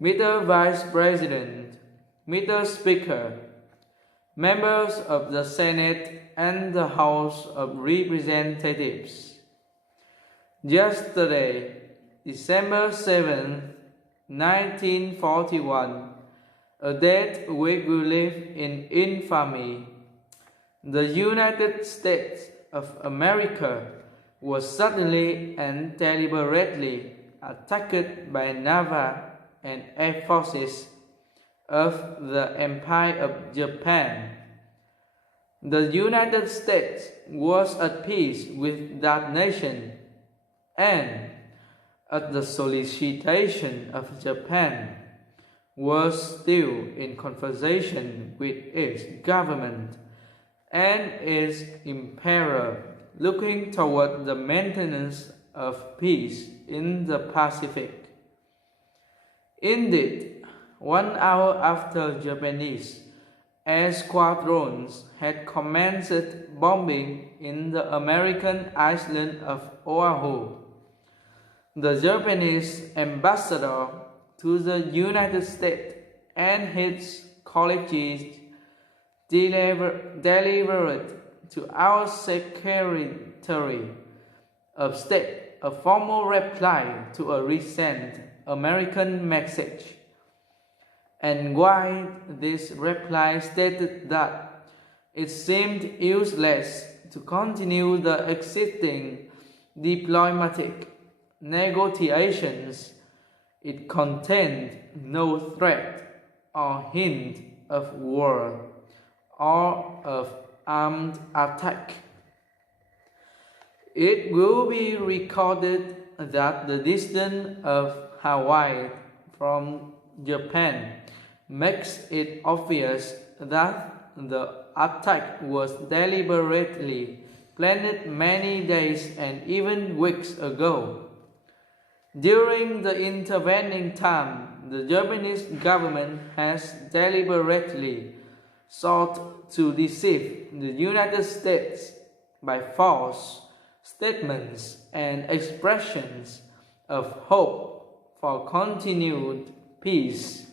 Mr. Vice President, Mr. Speaker, members of the Senate and the House of Representatives. Yesterday, December 7, 1941, a date which will live in infamy, the United States of America was suddenly and deliberately attacked by naval and air forces of the Empire of Japan. The United States was at peace with that nation, and, at the solicitation of Japan, was still in conversation with its government and its emperor, looking toward the maintenance of peace in the Pacific. Indeed, 1 hour after Japanese air squadrons had commenced bombing in the American island of Oahu, the Japanese ambassador to the United States and his colleagues delivered to our Secretary of State a formal reply to a recent American message. And while this reply stated that it seemed useless to continue the existing diplomatic negotiations, it contained no threat or hint of war or of armed attack. It will be recorded that the distance of Hawaii from Japan makes it obvious that the attack was deliberately planned many days and even weeks ago. During the intervening time, the Japanese government has deliberately sought to deceive the United States by false statements and expressions of hope for continued peace.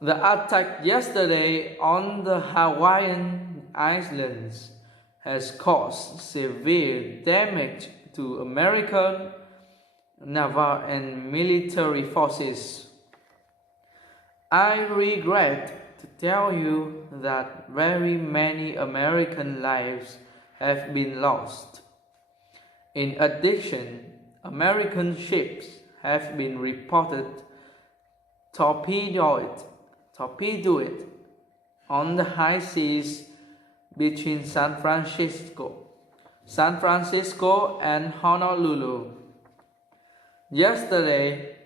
The attack yesterday on the Hawaiian Islands has caused severe damage to American naval and military forces. I regret to tell you that very many American lives have been lost. In addition, American ships have been reported torpedoed on the high seas between San Francisco and Honolulu. Yesterday,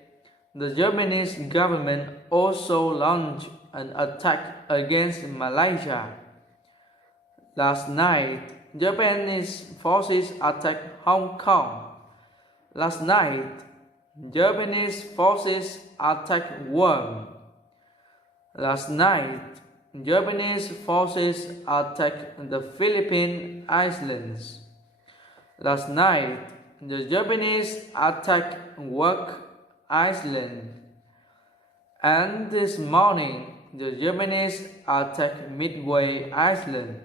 the Japanese government also launched an attack against Malaysia. Last night, Japanese forces attacked Hong Kong. Last night, Japanese forces attacked Guam. Last night, Japanese forces attacked the Philippine Islands. Last night, the Japanese attacked Wake Island. And this morning, the Japanese attacked Midway Island.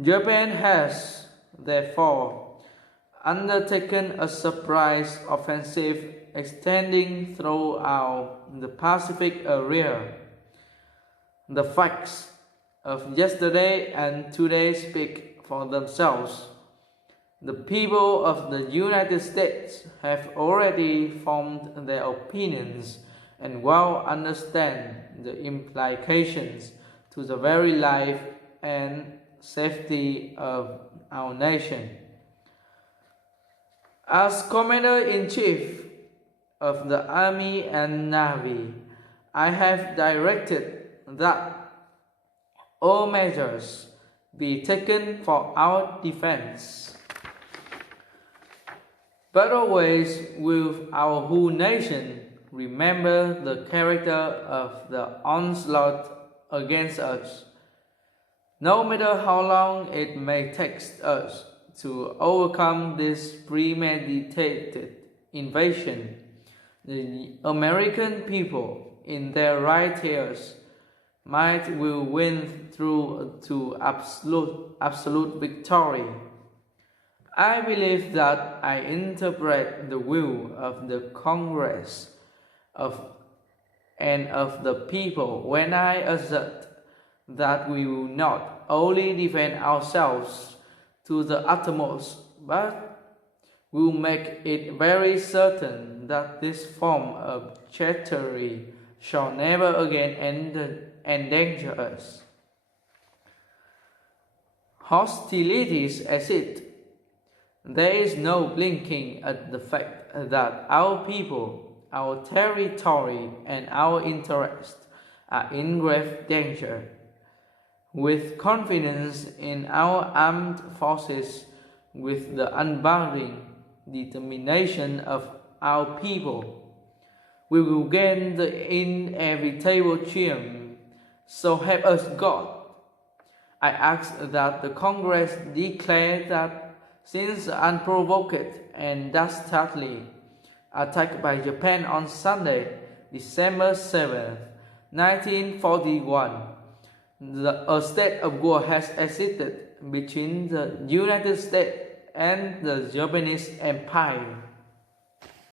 Japan has, therefore, undertaken a surprise offensive extending throughout the Pacific area. The facts of yesterday and today speak for themselves. The people of the United States have already formed their opinions and well understand the implications to the very life and safety of our nation. As Commander-in-Chief of the Army and Navy, I have directed that all measures be taken for our defense. But always will our whole nation remember the character of the onslaught against us. No matter how long it may take us to overcome this premeditated invasion, the American people, in their right ears, might will win through to absolute victory. I believe that I interpret the will of the Congress and of the people when I assert that we will not only defend ourselves to the uttermost, but will make it very certain that this form of treachery shall never again endanger us. Hostilities exist. There is no blinking at the fact that our people, our territory, and our interests are in grave danger. With confidence in our armed forces, with the unbounding determination of our people, we will gain the inevitable triumph. So help us God. I ask that the Congress declare that since unprovoked and dastardly attack by Japan on Sunday, December 7, 1941, a state of war has existed between the United States and the Japanese Empire.